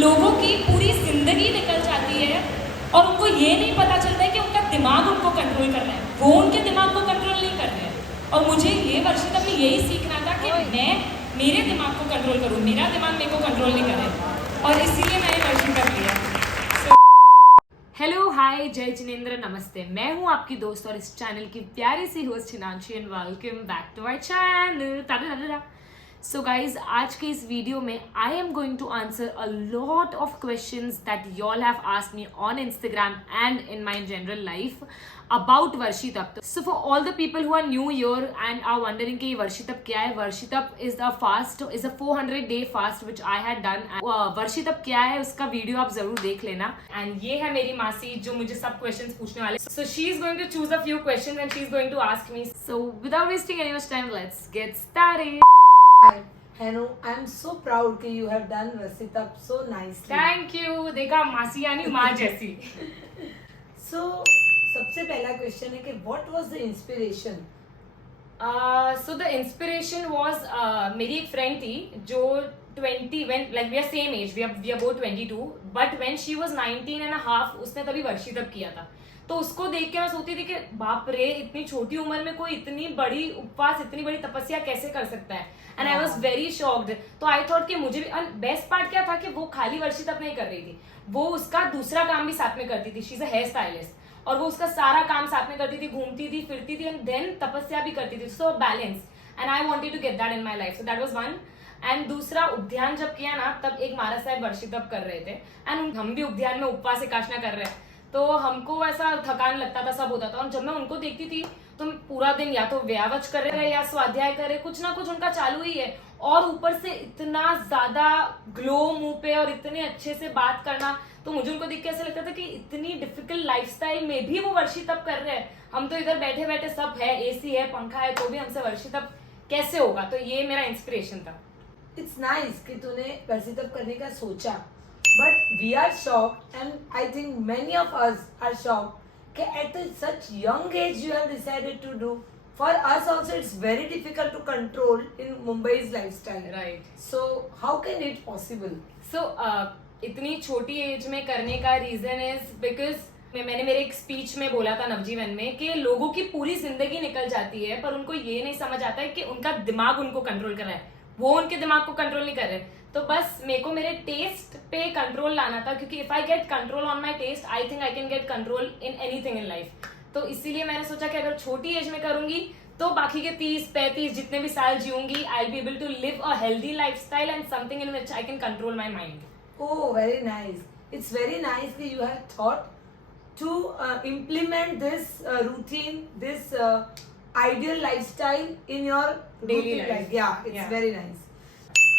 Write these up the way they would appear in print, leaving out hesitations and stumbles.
लोगों की पूरी जिंदगी निकल जाती है और उनको ये नहीं पता चलता है कि उनका दिमाग उनको कंट्रोल कर रहा है, वो उनके दिमाग को कंट्रोल नहीं कर रहे हैं। और मुझे ये वर्षिता में यही सीखना था कि मैं मेरे दिमाग को कंट्रोल करूँ, मेरा दिमाग मेरे को कंट्रोल नहीं करे, और इसीलिए मैंने वर्षिता लिया। हेलो, हाय, जय जिनेंद्र, नमस्ते। मैं हूँ आपकी दोस्त और इस चैनल की प्यारी सी host Hinanshi and welcome back to our channel. So guys, आज के इस वीडियो में I am going to answer a lot of questions that y'all have asked me on Instagram and in my general life about Varshitap. So for all the people who are new here and are wondering कि Varshitap क्या है, Varshitap is a 400-day fast which I had done. Varshitap क्या है उसका video आप जरूर देख लेना. And ये है मेरी मासी जो मुझे सब questions पूछने वाले. So she is going to choose a few questions and she is going to ask me. So without wasting any much time, let's get started. Hanu, I'm so proud that you have done Varshitap so nicely. Thank you. देखा मासी यानी माँ जैसी. So सबसे पहला question है कि what was the inspiration? So the inspiration was मेरी एक फ्रेंड थी जो 20 when like we are same age, we are both 22, but when she was 19 and a half उसने तभी वर्षितप किया था. तो उसको देख के मैं सोचती थी कि बाप रे, इतनी छोटी उम्र में कोई इतनी बड़ी उपवास, इतनी बड़ी तपस्या कैसे कर सकता है. And I was very shocked. तो आई थॉट कि मुझे भी. बेस्ट पार्ट क्या था कि वो खाली वर्षितप नहीं कर रही थी, वो उसका दूसरा काम भी साथ में करती थी. She is a hair stylist और वो उसका सारा काम साथ में करती थी, घूमती थी, फिरती थी एंड देन तपस्या भी करती थी. So balance, and I wanted to get that in my life. So that was one. And दूसरा, उद्यान जब किया ना तब एक महाराज साहब वर्षितप कर रहे थे एंड हम भी उद्यान में उपवास एकादशी कर रहे हैं. तो हमको ऐसा थकान लगता था, सब होता था. और जब मैं उनको देखती थी तो पूरा दिन या तो व्यावच कर रहे या स्वाध्याय कर रहे, कुछ ना कुछ उनका चालू ही है. और ऊपर से इतना ज्यादा ग्लो मुंह पे और इतने अच्छे से बात करना. तो मुझे उनको देख के ऐसा लगता था कि इतनी डिफिकल्ट लाइफस्टाइल में भी वो वर्षितप कर रहे हैं. हम तो इधर बैठे बैठे, सब है, एसी है, पंखा है, तो भी हमसे वर्षितप कैसे होगा. तो ये मेरा इंस्पिरेशन था. इट्स नाइस कि तूने वर्षितप करने का सोचा, but we are shocked and I think many of us are shocked कि at such young age you have decided to do. For us also it's very difficult to control in Mumbai's lifestyle. Right. So how can it possible? So इतनी छोटी as में करने का reason is because मैंने मेरे एक speech में बोला था नवजीवन में कि लोगों की पूरी जिंदगी निकल जाती है पर उनको ये नहीं समझ आता है कि उनका दिमाग उनको कंट्रोल कर रहा है, वो उनके दिमाग को कंट्रोल नहीं कर रहे. तो बस मेरे को मेरे टेस्ट पे कंट्रोल लाना था, क्योंकि if I get control on my taste I think I can get control in anything in life. तो इसीलिए मैंने सोचा कि अगर छोटी एज में करूंगी तो बाकी के 30-35 जितने भी साल जीऊंगी I be able to live a healthy lifestyle and something in which I can control my mind. Oh, very nice. It's very nice that you have thought to implement this routine, this ideal lifestyle in your Daily routine life. Yeah, it's very nice.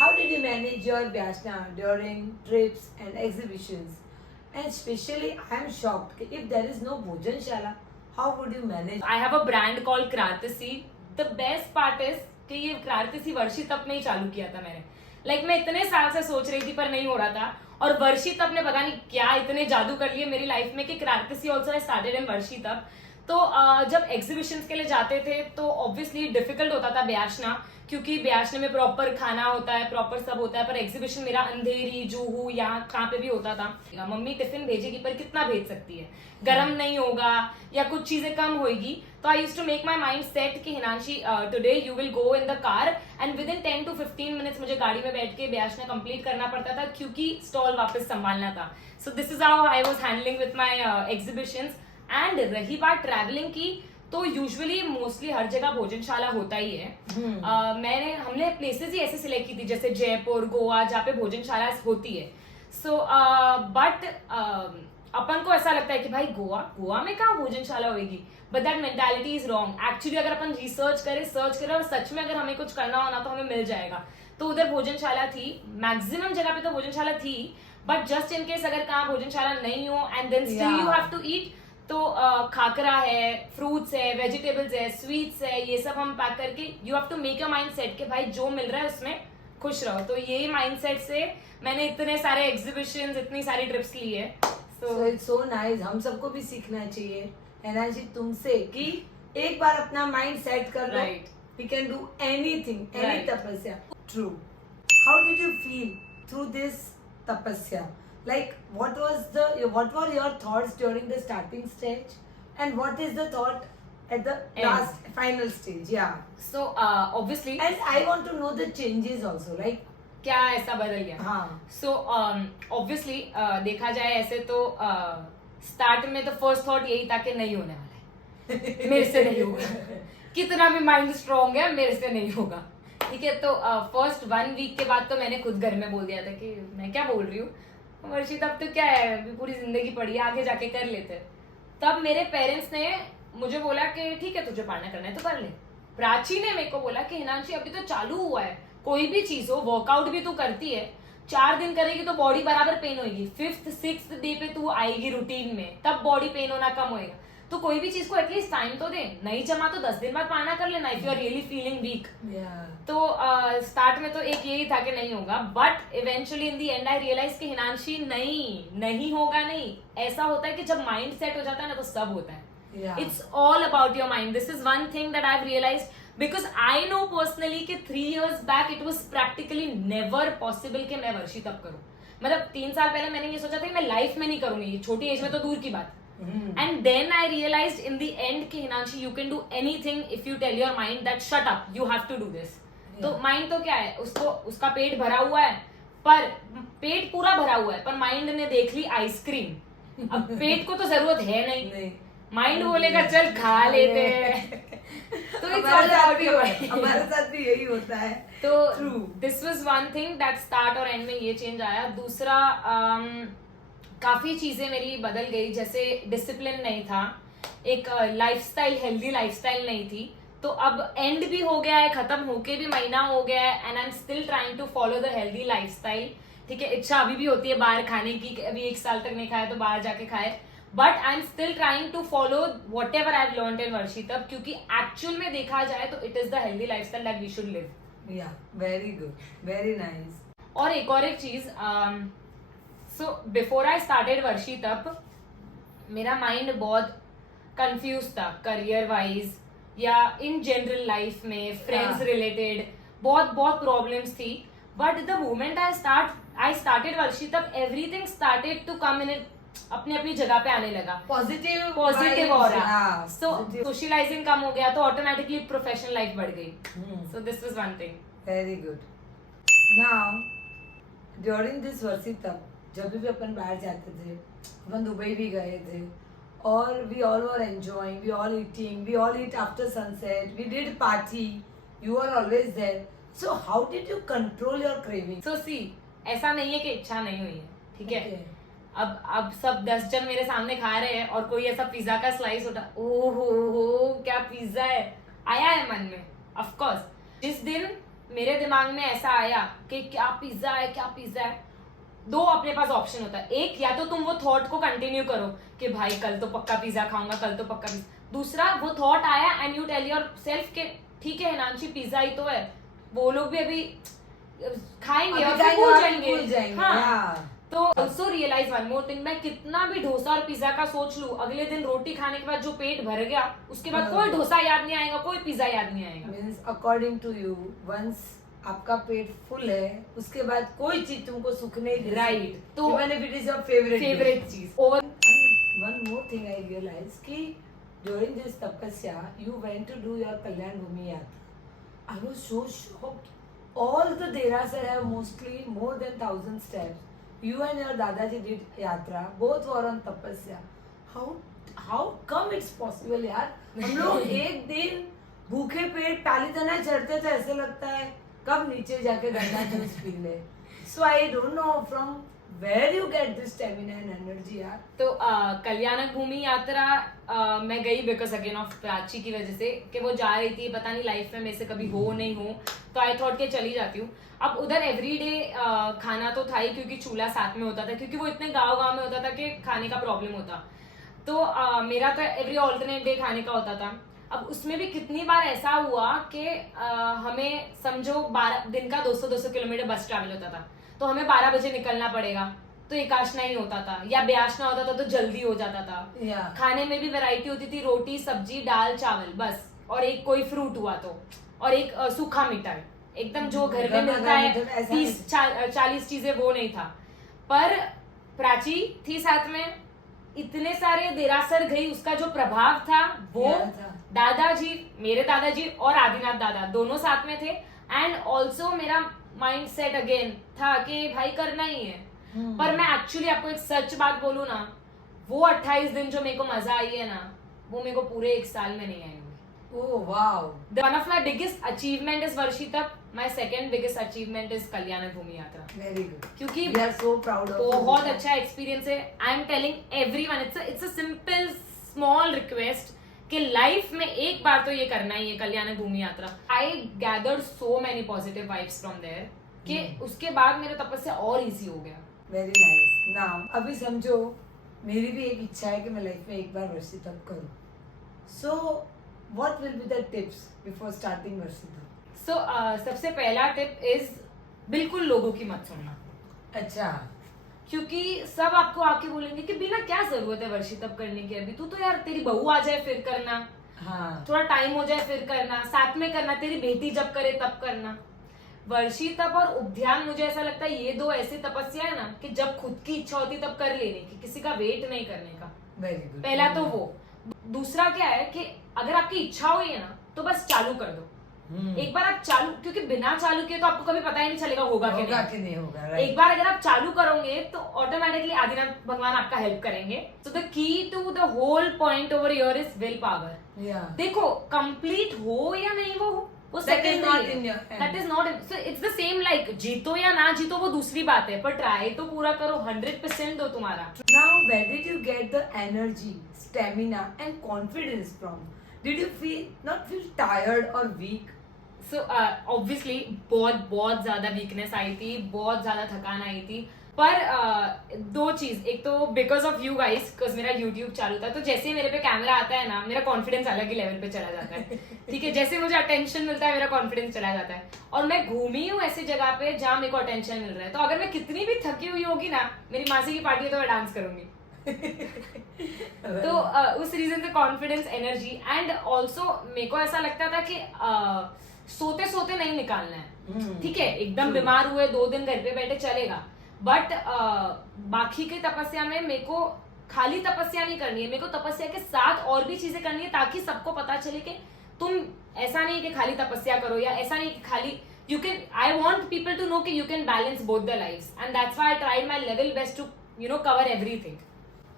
How did you manage your vyasana during trips and exhibitions? And especially, I am shocked that if there is no bhojanshala, how would you manage? I have a brand called Krartasi. The best part is कि ये Krartasi वर्षितप में ही चालू किया था मैंने. मैं इतने साल से सोच रही थी पर नहीं हो रहा था, और वर्षितप ने पता नहीं क्या इतने जादू कर लिए मेरी लाइफ में कि Krartasi also I started in वर्षितप. तो जब एग्जीबिशंस के लिए जाते थे तो ऑब्वियसली डिफिकल्ट होता था ब्याशना, क्योंकि ब्याशने में प्रॉपर खाना होता है, प्रॉपर सब होता है. पर एग्जीबिशन मेरा अंधेरी, जुहू, यहाँ कहाँ पे भी होता था. मम्मी टिफिन भेजेगी पर कितना भेज सकती है, गर्म नहीं होगा या कुछ चीजें कम होगी. तो I used to make my mind set कि Hinanshi today you will go in the car and within 10 to 15 minutes मुझे गाड़ी में बैठ के ब्याशना कंप्लीट करना पड़ता था, क्योंकि स्टॉल वापस संभालना था. So this is how I was handling with my exhibitions. And रही बात ट्रैवलिंग की, तो यूजुअली मोस्टली हर जगह भोजनशाला होता ही है. हमने प्लेसेस ही ऐसे सिलेक्ट की थी जैसे जयपुर, गोवा, जहाँ पे भोजनशाला होती है. सो बट अपन को ऐसा लगता है कि भाई गोवा में कहाँ भोजनशाला होगी, but that mentality is wrong. Actually अगर अपन रिसर्च करें और सच में अगर हमें कुछ करना हो ना तो हमें मिल जाएगा. तो उधर भोजनशाला थी, मैक्सिमम जगह पे तो भोजनशाला थी, बट जस्ट इन केस अगर कहाँ भोजनशाला नहीं हो and then still you have to eat, तो खाकरा है, फ्रूट्स है, वेजिटेबल्स है, स्वीट्स है, ये सब हम पैक करके you have to make your mind set कि भाई जो मिल रहा है उसमें खुश रहो. तो ये माइंडसेट से मैंने इतने सारे एग्जीबिशंस, इतनी सारी ट्रिप्स ली है. So it's so nice. हम सबको भी सीखना चाहिए एनर्जी तुमसे कि एक बार अपना माइंड सेट कर लो. We can do anything, any tapasya. True. How did you feel through this tapasya. Like, what were your thoughts during the starting stage, and what is the thought at the last final stage? Yeah. So obviously, And I want to know the changes also. Like, क्या ऐसा बदल गया? हाँ. So obviously देखा जाए ऐसे तो start में तो फर्स्ट थॉट यही था कि नहीं होने वाला है, मेरे से नहीं होगा, कितना भी माइंड स्ट्रांग है मेरे से नहीं होगा, ठीक है। तो फर्स्ट 1 वीक के बाद तो मैंने खुद घर में बोल दिया था कि मैं क्या बोल रही हूँ, वर्षित अब तो क्या है, अभी पूरी जिंदगी पड़ी है, आगे जाके कर लेते। तब मेरे पेरेंट्स ने मुझे बोला कि ठीक है तुझे पार्टनर करना है तो कर ले। प्राची ने मेरे को बोला कि हिनांशी अभी तो चालू हुआ है, कोई भी चीज हो, वर्कआउट भी तू करती है, 4 दिन करेगी तो बॉडी बराबर पेन होगी, 5th 6th डे पे तू आएगी रूटीन में, तब बॉडी पेन होना कम होएगा। तो कोई भी चीज को एटलीस्ट टाइम तो दे, नहीं जमा तो 10 दिन बाद पाना कर लेना if you are really feeling weak. तो स्टार्ट में तो एक यही था कि नहीं होगा, but eventually in the end I realise कि हिनांशी नहीं होगा। नहीं, ऐसा होता है कि जब माइंड सेट हो जाता है ना तो सब होता है। It's all about your mind. This is one thing that I have realised, because I know personally कि 3 years back it was practically never possible कि मैं वर्षित अब करूं। मतलब 3 साल पहले मैंने ये सोचा था कि मैं लाइफ में नहीं करूंगी, छोटी एज में तो दूर की बात। And then I realized in the end कि Hinanshi you can do anything if you tell your mind that shut up, you have to do this. तो माइंड तो क्या है, उसको उसका पेट भरा हुआ है, पर पेट पूरा भरा हुआ है, पर माइंड ने देख ली आइसक्रीम, अब पेट को तो जरूरत है नहीं, माइंड बोलेगा चल खा लेते हैं। तो हमारे साथ भी यही होता है। तो this was one thing that start और एंड में ये चेंज आया। दूसरा काफी चीजें मेरी बदल गई, जैसे डिसिप्लिन नहीं था, एक लाइफस्टाइल, हेल्दी लाइफस्टाइल नहीं थी। तो अब एंड भी हो गया है, खत्म होके भी महीना हो गया है, and I am still trying to follow the healthy lifestyle. ठीक है, इच्छा अभी भी होती है बाहर खाने की, अभी 1 साल तक नहीं खाया तो बाहर जाके खाए, but I am still trying to follow whatever I have learned in Varshitap, क्योंकि एक्चुअल में देखा जाए तो it is the healthy lifestyle that we should live. या वेरी गुड, वेरी नाइस। और एक चीज, सो बिफोर आई स्टार्टेड वर्षितप मेरा माइंड बहुत कंफ्यूज था, करियर वाइज या इन जनरल लाइफ में, फ्रेंड्स रिलेटेड बहुत प्रॉब्लम्स थी। But the moment I started Varshitap, everything started to come in अपनी अपनी जगह पे आने लगा, पॉजिटिव हो रहा। सो सोशलाइजिंग कम हो गया तो ऑटोमेटिकली प्रोफेशनल लाइफ बढ़ गई। So this was one thing. Very good. Now during this Varshitap, जब भी अपन बाहर जाते थे, अपन दुबई भी गए थे, और we all were enjoying, we all eating, we all eat after sunset, we did party, you are always there. So how did you control your craving? So see, ऐसा नहीं है कि इच्छा नहीं हुई है, ठीक है। अब सब 10 जन मेरे सामने खा रहे हैं और कोई ऐसा पिज्जा का स्लाइस उठा, ओहो क्या पिज्जा है, आया है मन में। ऑफ कोर्स जिस दिन मेरे दिमाग में ऐसा आया कि क्या पिज्जा है, 2 अपने पास ऑप्शन होता है। एक, या तो तुम वो थॉट को कंटिन्यू करो कि भाई कल तो पक्का पिज्जा खाऊंगा, कल तो पक्का पिज्जा। दूसरा, वो थॉट आया and you tell yourself के ठीक है हिनांशी पिज्जा ही तो है, वो लोग भी अभी खाएंगे और फिर भूल जाएंगे। हाँ। तो also realise one more thing, मैं कितना भी डोसा और पिज्जा का सोच लूं, अगले दिन रोटी खाने के बाद जो पेट भर गया, उसके बाद कोई डोसा याद नहीं आएगा, कोई पिज्जा याद नहीं आएगा। Means according to you, once आपका पेट फुल है, उसके बाद कोई चीज तुमको सुख नहीं दे। राइट। तो even if it is your favourite चीज। One more thing I realise कि during this tapasya you went to do your Kalyan भूमि यात्रा। I was so shocked. All the deras have mostly more than 1,000 steps. You and your Dadaji did yatra. Both were on tapasya. How come it's possible यार? हम लोग एक दिन भूखे पेट पालीताना चढ़ते थे, ऐसे लगता है कब नीचे जाके गंगा जूस पी ले। So I don't know from where you get this stamina and energy यार। तो कल्याण भूमि यात्रा मैं गई बिकॉज अगेन ऑफ प्राची की वजह से, कि वो जा रही थी, पता नहीं लाइफ में मेरे से कभी हो नहीं हो, तो आई थॉट के चली जाती हूँ। अब उधर एवरीडे खाना तो था ही, क्योंकि चूल्हा साथ में होता था, क्योंकि वो इतने गांव में होता था कि खाने का प्रॉब्लम होता। तो मेरा तो एवरी ऑल्टरनेट डे खाने का होता था। अब उसमें भी कितनी बार ऐसा हुआ कि हमें समझो 12 दिन का 200-200 किलोमीटर बस ट्रैवल होता था, तो हमें 12 बजे निकलना पड़ेगा, तो एकाशना ही होता था, या ब्याशना होता था तो जल्दी हो जाता था। खाने में भी वैरायटी होती थी, रोटी सब्जी दाल चावल बस, और एक कोई फ्रूट हुआ तो, और एक सूखा मिठाई, एकदम जो घर में मिलता है 30-40 चीजें, वो नहीं था। पर प्राची थी साथ में, इतने सारे देरासर गई, उसका जो प्रभाव था वो क्या था? दादाजी, मेरे दादाजी और आदिनाथ दादा दोनों साथ में थे। एंड ऑल्सो मेरा माइंड सेट अगेन था कि भाई करना ही है। पर मैं एक्चुअली आपको एक सच बात बोलूं ना, वो 28 दिन जो मेरे को मजा आई है ना, वो मेरे को पूरे 1 साल में नहीं आएंगे। Oh wow. One of my biggest achievement is Varshitap, my second biggest achievement is Kalyan Bhumi Yatra. Very good. क्योंकि We are so proud of you. बहुत अच्छा एक्सपीरियंस है। I am telling everyone, it's a simple small request कि life में एक बार तो ये करना ही है, कल्याण भूमि यात्रा। I gathered so many positive vibes from there कि उसके बाद मेरा तपस्या और इजी हो गया। Very nice. Now, अभी समझो मेरी भी एक इच्छा है कि मैं लाइफ में एक बार वर्षितप करूं। So, what will be the tips before starting वर्षितप? सो सबसे पहला टिप इज बिल्कुल लोगों की मत सुनना। अच्छा। क्योंकि सब आपको आके बोलेंगे कि बिना क्या जरूरत है वर्षितप करने की, अभी तू तो यार तेरी बहू आ जाए फिर करना, हाँ। थोड़ा टाइम हो जाए फिर करना, साथ में करना, तेरी बेटी जब करे तब करना। वर्षितप और उपध्यान मुझे ऐसा लगता है ये 2 ऐसी तपस्या है ना कि जब खुद की इच्छा होती तब कर लेने की, किसी का वेट नहीं करने का। Very good. पहला तो वो। दूसरा क्या है कि अगर आपकी इच्छा हुई है ना तो बस चालू कर दो। एक बार आप चालू, क्योंकि बिना चालू किए तो आपको कभी पता ही नहीं चलेगा होगा कि नहीं होगा। एक Right. बार अगर आप चालू करोगे तो ऑटोमेटिकली आदिनाथ भगवान आपका हेल्प करेंगे। So the key to the whole point over here is willpower. Yeah. देखो कंप्लीट हो या नहीं वो That is सेकंडरी not है। in your hand. That is not, so it's the same like जीतो या ना जीतो वो दूसरी बात है, पर ट्राई तो पूरा करो, 100% दो तुम्हारा। Now, where did you get the energy, stamina, and confidence from? Did you not feel tired or weak? So obviously बहुत ज्यादा वीकनेस आई थी, बहुत ज्यादा थकान आई थी। पर 2 चीज, एक तो because of you guys, because मेरा यूट्यूब चालू था, तो जैसे ही मेरे पे कैमरा आता है ना, मेरा कॉन्फिडेंस अलग ही लेवल पे चला जाता है। ठीक है, जैसे मुझे अटेंशन मिलता है मेरा कॉन्फिडेंस चला जाता है। और मैं घूमी हूँ ऐसी जगह पे जहाँ मेरे को अटेंशन मिल रहा है, तो अगर मैं कितनी भी थकी हुई होगी ना, मेरी मासी की पार्टी है तो मैं डांस करूंगी। तो उस रीजन से कॉन्फिडेंस, एनर्जी, एंड ऑल्सो मेरे को ऐसा लगता था कि सोते सोते नहीं निकालना है। ठीक है, एकदम बीमार हुए 2 दिन घर पे बैठे चलेगा, बट बाकी की तपस्या में मेरे को खाली तपस्या नहीं करनी है, मेरे को तपस्या के साथ और भी चीजें करनी है, ताकि सबको पता चले कि तुम ऐसा नहीं कि खाली तपस्या करो, या ऐसा नहीं कि खाली you can, I want people to know कि you can balance both the lives, and that's why I tried my level best to cover everything.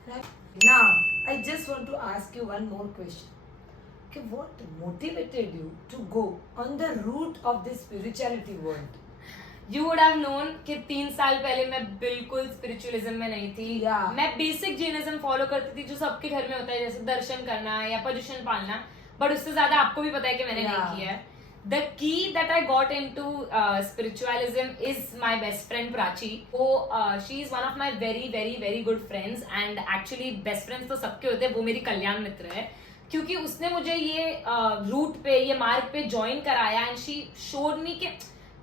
Right. Now, I just want to ask you one more question. Okay, what motivated you to go on the route of this spirituality world? You would have known कि 3 साल पहले मैं बिल्कुल spiritualism में नहीं थी। Yeah. मैं basic Jainism follow करती थी जो सबके घर में होता है, जैसे दर्शन करना या पोजीशन पालना, बट उससे ज्यादा आपको भी पता है कि मैंने नहीं किया है। The key that I got into spiritualism is my best friend Prachi. She is one of my very very very good friends, and actually best friends तो सबके होते हैं, वो मेरी कल्याण मित्र है, क्योंकि उसने मुझे ये रूट पे, ये मार्ग पे ज्वाइन कराया, एंड शी शोड मी कि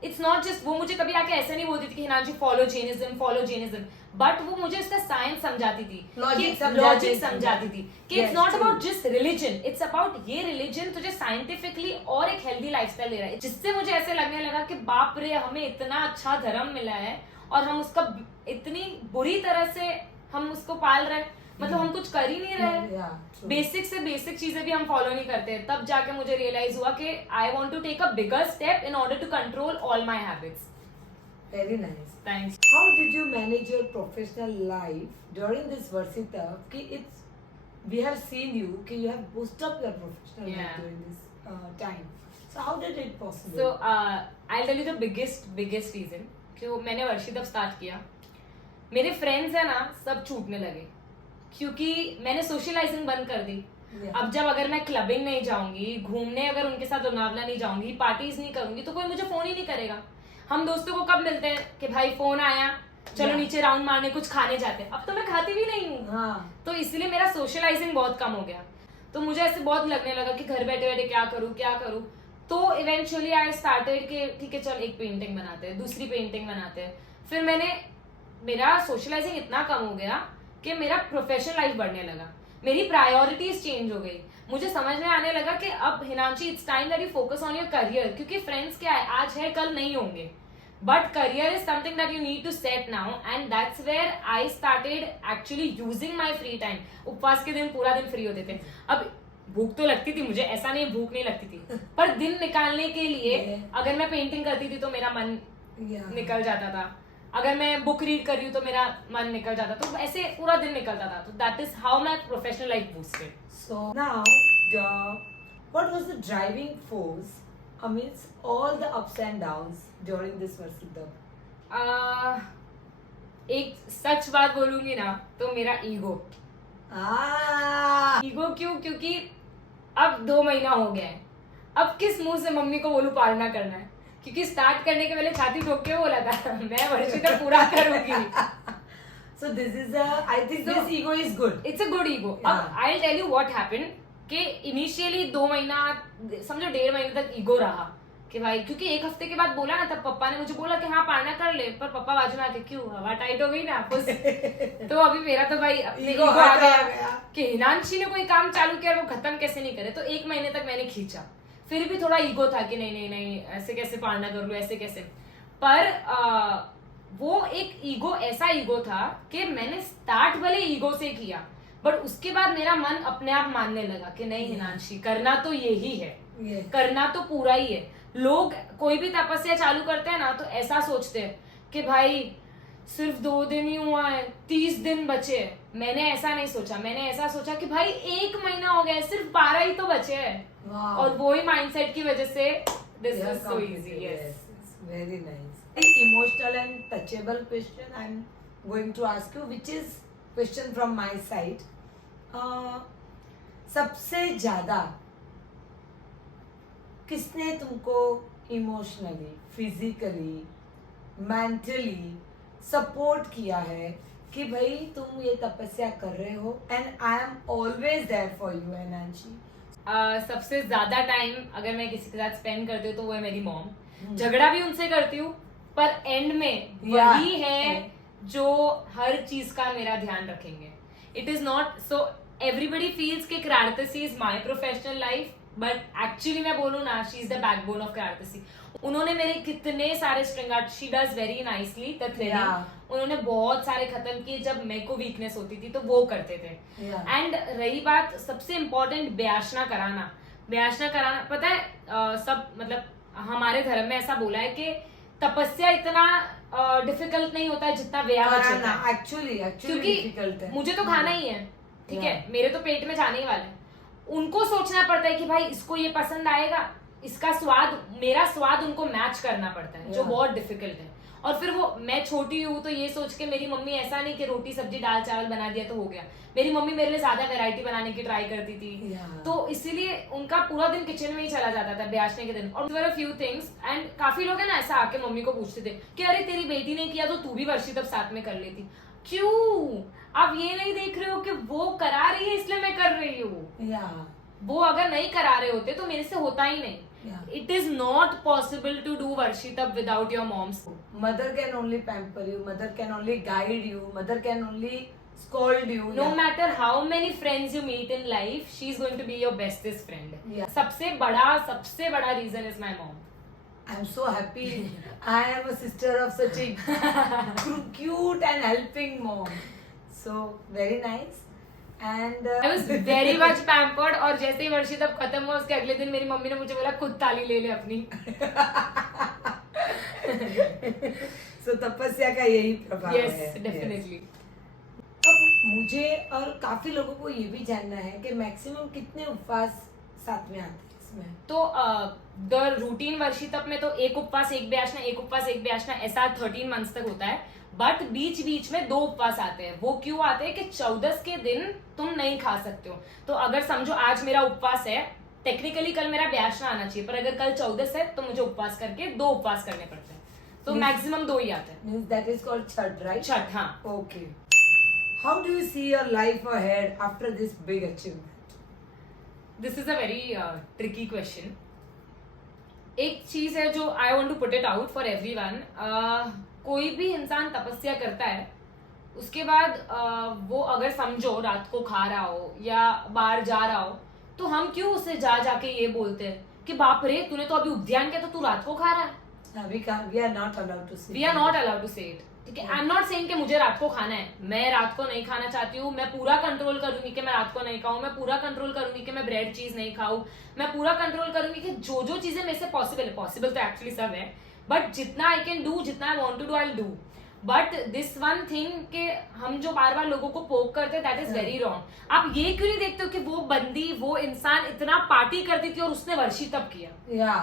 इट्स नॉट जस्ट, वो मुझे कभी आके ऐसे नहीं बोलती थी कि हिनांशी फॉलो जेनिज्म, बट वो मुझे उसका साइंस समझाती थी, लॉजिक समझाती थी कि it's not about just religion, it's about ये रिलीजन तुझे साइंटिफिकली और एक हेल्दी लाइफस्टाइल दे रहा है, जिससे मुझे ऐसे लगने लगा कि बाप रे, हमें इतना अच्छा धर्म मिला है और हम उसका इतनी बुरी तरह से हम उसको पाल रहे हैं, मतलब हम कुछ कर ही नहीं रहे, बेसिक से बेसिक चीजें भी हम फॉलो नहीं करते। तब जाके मुझे रियलाइज हुआ कि I want to take a bigger step in order to control all my habits. Very nice. Thanks. How did you manage your professional life during this Varsita? We have seen you, you have boosted up your professional life during this time. So how did it possible? So I'll tell you the biggest reason कि मैंने वर्षितप start किया, मेरे friends है ना सब छूटने लगे, क्योंकि मैंने सोशलाइजिंग बंद कर दी। अब जब अगर मैं क्लबिंग नहीं जाऊंगी, घूमने अगर उनके साथ लोनावला नहीं जाऊंगी, पार्टीज नहीं करूंगी, तो कोई मुझे फोन ही नहीं करेगा। हम दोस्तों को कब मिलते हैं कि भाई फोन आया, चलो नीचे राउंड मारने, कुछ खाने जाते हैं। अब तो मैं खाती भी नहीं हूँ, तो इसलिए मेरा सोशलाइजिंग बहुत कम हो गया। तो मुझे ऐसे बहुत लगने लगा कि घर बैठे बैठे क्या करूँ। तो इवेंचुअली आई स्टार्टेड कि ठीक है चल एक पेंटिंग बनाते हैं, दूसरी पेंटिंग बनाते हैं। फिर मेरा सोशलाइजिंग इतना कम हो गया कि मेरा प्रोफेशनल लाइफ बढ़ने लगा, मेरी प्रायोरिटीज चेंज हो गई। मुझे समझ में आने लगा कि अब Hinanshi it's time that you focus on your career, क्योंकि फ्रेंड्स क्या है, आज है कल नहीं होंगे। But career is something that you need to set now, and that's where I started actually using my free time. उपवास के दिन पूरा दिन फ्री होते थे. अब भूख तो लगती थी मुझे, ऐसा नहीं भूख नहीं लगती थी, पर दिन निकालने के लिए अगर मैं पेंटिंग करती थी तो मेरा मन निकल जाता था, अगर मैं बुक रीड कर रही हूँ तो मेरा मन निकल जाता, तो ऐसे पूरा दिन निकलता था. तो that is how my professional life boosted. So now, what was the driving force amidst all the ups and downs during this Varshitap? एक सच बात बोलूंगी ना तो मेरा ईगो. ईगो क्यों? क्योंकि अब 2 महीना हो गया है, अब किस मुंह से मम्मी को बोलूं पालना करना है, क्योंकि स्टार्ट करने के पहले छाती ठोक के बोला था मैं वर्षिता पूरा करूंगी. So this is I think this ego is good. It's a good ego. अब I'll tell you what happened कि इनिशियली 2 महीना समझो 1.5 महीने तक ईगो रहा कि भाई, क्योंकि 1 हफ्ते के बाद बोला ना, तब पापा ने मुझे बोला कि हाँ पालना कर ले, पर पापा बाजू में आके क्यों हवा टाइट हो गई ना आपस. तो अभी मेरा तो भाई ईगो आ गया कि हिनांशी ने कोई काम चालू किया और वो खत्म कैसे नहीं करे. तो 1 महीने तक मैंने खींचा, फिर भी थोड़ा ईगो था कि नहीं नहीं नहीं ऐसे कैसे पालना कर लूं, ऐसे कैसे. पर वो एक ईगो ऐसा ईगो था कि मैंने स्टार्ट भले ईगो से किया, बट उसके बाद मेरा मन अपने आप मानने लगा कि नहीं हिनांशी करना तो यही है, करना तो पूरा ही है. लोग कोई भी तपस्या चालू करते हैं ना तो ऐसा सोचते हैं कि भाई सिर्फ 2 दिन ही हुआ है, 30 दिन बचे. मैंने ऐसा नहीं सोचा, मैंने ऐसा सोचा कि भाई 1 महीना हो गया है, सिर्फ 12 ही तो बचे हैं. और वो ही माइंडसेट की वजह से this was so easy. Yes, very nice. Emotional and touchable question I'm going to ask you, which is question from my side. सबसे ज्यादा किसने तुमको इमोशनली, फिजिकली, मेंटली सपोर्ट किया है कि भाई तुम ये तपस्या कर रहे हो, and I am always there for you Hinanshi? सबसे ज्यादा टाइम अगर मैं किसी के साथ स्पेंड करती हूँ तो वो है मेरी मॉम. झगड़ा भी उनसे करती हूँ, पर एंड में वही है जो हर चीज का मेरा ध्यान रखेंगे. It is not so everybody feels कि Craftsy is my professional life, but actually मैं बोलूँ ना, she is the backbone of Craftsy. उन्होंने मेरे कितने सारे string art, she does very nicely the threading, उन्होंने बहुत सारे खत्म किए. जब मेरे को वीकनेस होती थी तो वो करते थे. एंड रही बात सबसे इम्पोर्टेंट ब्याशना कराना, ब्याशना कराना, पता है सब मतलब हमारे धर्म में ऐसा बोला है कि तपस्या इतना डिफिकल्ट नहीं होता है जितना व्यायाम होता है. एक्चुअली क्योंकि मुझे तो खाना ही है, ठीक है, मेरे तो पेट में जाने ही वाला है. उनको सोचना पड़ता है कि भाई इसको ये पसंद आएगा, इसका स्वाद, मेरा स्वाद उनको मैच करना पड़ता है, जो बहुत डिफिकल्ट है. और फिर वो मैं छोटी हूँ तो ये सोच के मेरी मम्मी ऐसा नहीं कि रोटी सब्जी दाल चावल बना दिया तो हो गया. मेरी मम्मी मेरे लिए ज्यादा वैरायटी बनाने की ट्राई करती थी. तो इसीलिए उनका पूरा दिन किचन में ही चला जाता था ब्याशने के दिन. और there are few things, and काफी लोग है ना ऐसा आके मम्मी को पूछते थे कि अरे तेरी बेटी ने किया तो तू भी वर्षितप साथ में कर लेती. क्यों? आप ये नहीं देख रहे हो कि वो करा रही है इसलिए मैं कर रही हूँ. वो अगर नहीं करा रहे होते तो मेरे से होता ही नहीं. It is not possible to do Varshitap without your mom's support. Mother can only pamper you, mother can only guide you, mother can only scold you. No matter how many friends you meet in life, she is going to be your bestest friend. सबसे बड़ा reason is my mom. I'm so happy. I am a sister of such a cute and helping mom. So very nice. And I was very much pampered. और जैसे ही वर्षितप खत्म हुआ उसके अगले दिन मेरी मम्मी ने मुझे बोला खुद ताली ले ले अपनी. So तपस्या का यही प्रभाव है. Yes, definitely. अब मुझे और काफी लोगों को ये भी जानना है कि मैक्सिमम कितने उपवास साथ में आते हैं इसमें? तो द रूटीन वर्षितप में तो एक उपवास एक ब्याशना, एक उपवास एक ब्याशना, ऐसा 13 मंथ्स तक होता है. बट बीच बीच में 2 उपवास आते हैं. वो क्यों आते हैं कि 14 के दिन तुम नहीं खा सकते हो. तो अगर समझो आज मेरा उपवास है, टेक्निकली कल मेरा ब्याशना आना चाहिए, पर अगर कल 14 है तो मुझे उपवास करके 2 उपवास करने पड़ते हैं. तो मैक्सिमम 2 ही आते हैं. That is called Chhath, right? Chhath, हाँ. Okay. How do you see your life ahead after this big achievement? This is a very tricky question. एक चीज है जो I want to put it out for everyone. कोई भी इंसान तपस्या करता है, उसके बाद वो अगर समझो रात को खा रहा हो या बाहर जा रहा हो, तो हम क्यों उसे जाके ये बोलते हैं कि बाप रे तूने तो अभी उद्यान किया तो तू रात को खा रहा है. we are not allowed to say. We are not allowed to say it, ठीक है. आई एम नॉट सेइंग कि मुझे रात को खाना है, मैं रात को नहीं खाना चाहती हूँ, मैं पूरा कंट्रोल करूंगी कि मैं रात को नहीं खाऊं, मैं पूरा कंट्रोल करूंगी कि मैं ब्रेड चीज नहीं खाऊं, मैं पूरा कंट्रोल करूंगी कि जो जो चीजें मेरे से पॉसिबल है, पॉसिबल तो एक्चुअली सब है, बट जितना आई कैन डू, जितना I want to do, I will do. But this one thing कि हम जो बार बार लोगों को पोक करते हैं, दैट इज वेरी रॉन्ग. आप ये क्यों नहीं देखते हो कि वो बंदी, वो इंसान इतना पार्टी करती थी और उसने वर्षी तब किया. या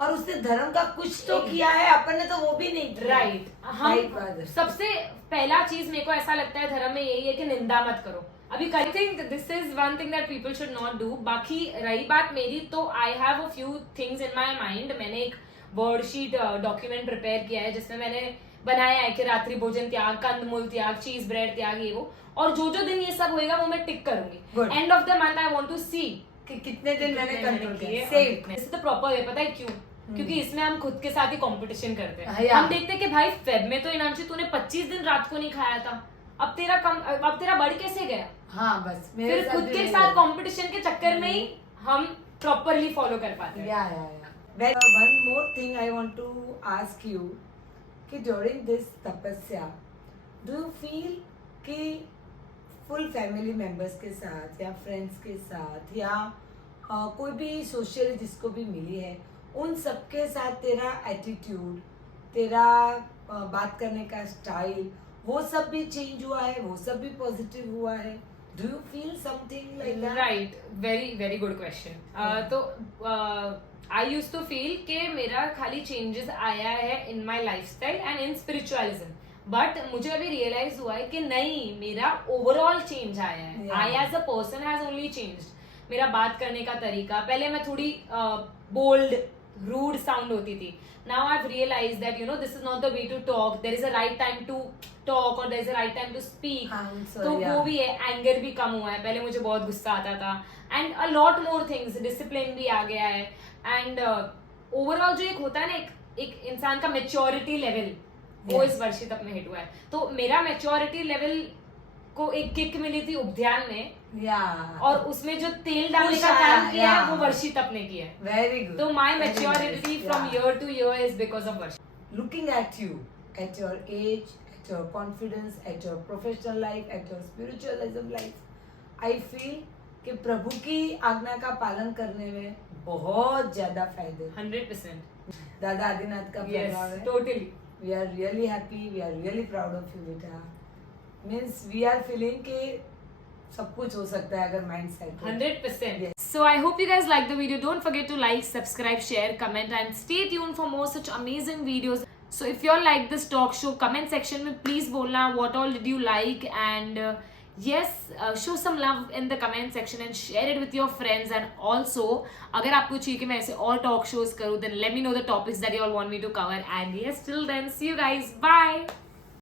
और उसने धर्म का कुछ तो किया है, अपन ने तो वो भी नहीं किया. राइट. हम सबसे पहला चीज मेरे को ऐसा लगता है धर्म में यही है कि निंदा मत करो. अभी I think this is one thing that people should not do. बाकी रही बात मेरी, तो I have a few things in my mind. मैंने एक वर्डशीट डॉक्यूमेंट प्रिपेयर किया है जिसमें मैंने बनाया है कि रात्रि भोजन त्याग, कंदमूल त्याग, चीज ब्रेड त्याग, ये वो, और जो जो दिन ये सब होएगा वो मैं टिक करूंगी. End of the month I want to see कि कितने दिन मैंने कंट्रोल किए. Same. This is the proper way. पता है क्यों? क्योंकि इसमें हम खुद के साथ ही कंपटीशन करते हैं. हाँ, हम देखते हैं कि भाई फेब में तो इनांशी तूने 25 दिन रात को नहीं खाया था, अब तेरा बढ़ कैसे गया. हाँ बस फिर खुद के साथ कंपटीशन के चक्कर में ही हम प्रॉपरली फॉलो कर पाते हैं. या one more thing I want to ask you कि ड्यूरिंग दिस तपस्या डू यू फील कि फुल फैमिली मेंबर्स के साथ या फ्रेंड्स के साथ या कोई भी सोशल जिसको भी मिली है, उन सबके साथ तेरा एटीट्यूड, तेरा बात करने का स्टाइल, वो सब भी चेंज हुआ है, वो सब भी पॉजिटिव हुआ है? Do you feel something like that? Right. Very very good question. तो आई यूज टू फील कि मेरा खाली चेंजेस आया है in my life style and in spiritualism, but मुझे अभी रियलाइज हुआ है कि नहीं, मेरा ओवरऑल चेंज आया है. I as a person has only changed. मेरा बात करने का तरीका, पहले मैं थोड़ी बोल्ड, रूड साउंड होती थी. Now I have realize that you know this is not the way to talk, there is a right time to talk और there is a right time to speak. तो वो भी है. Anger भी कम हुआ है, पहले मुझे बहुत गुस्सा आता था. And a lot more things, discipline भी आ गया है. एंड ओवरऑल जो एक होता है ना, एक इंसान का मेच्योरिटी लेवल, वो इस वर्षी तक में हिट हुआ है. तो मेरा मेच्योरिटी लेवल को एक किक मिली थी उपध्यान में, और उसमें जो तेल डालने का काम किया है वो वर्षी तप ने किया है. Very good. तो my maturity from year to year is because of Varshi. Looking at you, at your age, at your confidence, at your professional life, at your spiritualism life, I feel कि प्रभु की आज्ञा का पालन करने में बहुत ज्यादा फायदे. 100%. दादा आदिनाथ का प्रभाव है. Totally. We are really happy, we are really proud of you बेटा. Means we are feeling कि सब कुछ हो सकता है अगर mind set. 100%. Yes. So I hope you guys like the video. Don't forget to like, subscribe, share, comment, and stay tuned for more such amazing videos. So if you all like this talk show, comment section में please बोलना what all did you like, and yes, show some love in the comment section and share it with your friends. And also अगर आपको चाहिए कि मैं ऐसे और talk shows करूँ, then let me know the topics that you all want me to cover. And yes, till then, see you guys. Bye.